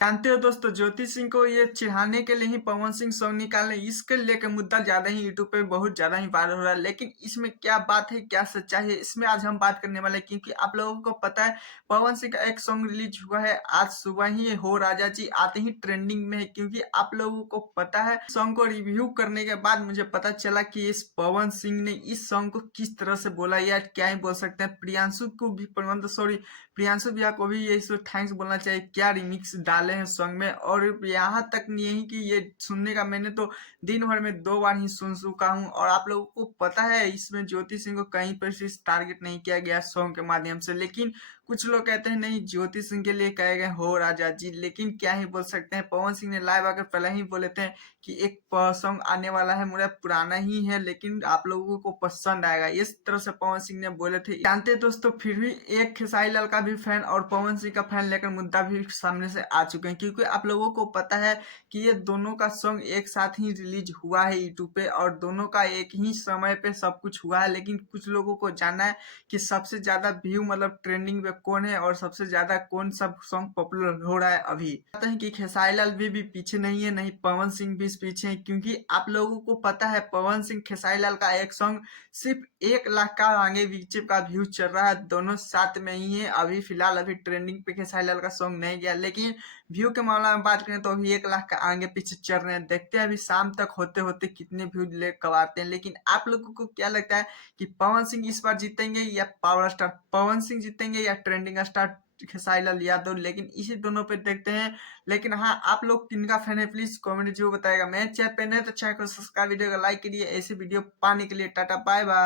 जानते हो दोस्तों, ज्योति सिंह को ये चिढ़ाने के लिए ही पवन सिंह सॉन्ग निकाले, इसके लेके मुद्दा ज्यादा ही यूट्यूब पे बहुत ज्यादा ही वायरल हो रहा है। लेकिन इसमें क्या बात है, क्या सच्चाई है, इसमें आज हम बात करने वाले हैं। क्योंकि आप लोगों को पता है, पवन सिंह का एक सॉन्ग रिलीज हुआ है आज सुबह ही, हो राजा जी, आते ही ट्रेंडिंग में है। क्योंकि आप लोगों को पता है, सॉन्ग को रिव्यू करने के बाद मुझे पता चला कि इस पवन सिंह ने इस सॉन्ग को किस तरह से बोला, या क्या ही बोल सकते हैं। प्रियांशु को भी प्रियांशु भैया को भी ये थैंक्स बोलना चाहिए, क्या रिमिक्स डाले हैं सॉन्ग में। और यहाँ तक नहीं कि ये सुनने का, मैंने तो दिन भर में 2 बार ही सुन चुका हूँ। और आप लोगों को पता है, इसमें ज्योति सिंह को कहीं पर से टारगेट नहीं किया गया सॉन्ग के माध्यम से। लेकिन कुछ लोग कहते हैं नहीं, ज्योति सिंह के लिए कहे गए हो राजा जी। लेकिन क्या ही बोल सकते हैं, पवन सिंह ने लाइव आकर पहले ही बोले थे कि एक सॉन्ग आने वाला है, मेरा पुराना ही है, लेकिन आप लोगों को पसंद आएगा, इस तरह से पवन सिंह ने बोले थे। जानते दोस्तों, फिर भी एक खेसारी लाल का भी फैन और पवन सिंह का फैन लेकर मुद्दा भी सामने से आ चुके हैं। क्योंकि आप लोगों को पता है कि ये दोनों का सॉन्ग एक साथ ही रिलीज हुआ है यूट्यूब पे, और दोनों का एक ही समय पे सब कुछ हुआ है। लेकिन कुछ लोगों को जानना है कि सबसे ज्यादा व्यू, मतलब ट्रेंडिंग पे कौन है, और सबसे ज्यादा कौन सा सॉन्ग पॉपुलर हो रहा है अभी। कहते हैं कि खेसारी लाल भी पीछे नहीं है, नहीं पवन सिंह भी पीछे है। क्योंकि आप लोगों को पता है, पवन सिंह खेसारी लाल का एक सॉन्ग सिर्फ 1 लाख का आगे पीछे का व्यू चल रहा है, दोनों साथ में ही है। अभी फिलहाल अभी ट्रेंडिंग पे खेसारी लाल का सॉन्ग नहीं गया, लेकिन व्यू के मामला में बात करें तो अभी 1 लाख का आगे पीछे चल रहे हैं। देखते हैं अभी शाम तक होते होते कितने व्यू ले कमाते हैं। लेकिन आप लोगों को क्या लगता है कि पवन सिंह इस बार जीतेंगे, या पावर स्टार पवन सिंह जीतेंगे, या ट्रेंडिंग स्टार खेसारी लाल यादव? लेकिन इसी दोनों पे देखते हैं। लेकिन हाँ, आप लोग किनका फैन है, प्लीज कमेंट जरूर बताएगा। मैं चैनल पे नए तो चैनल को सब्सक्राइब, वीडियो को लाइक करिए। ऐसे वीडियो पाने के लिए टाटा बाय बाय।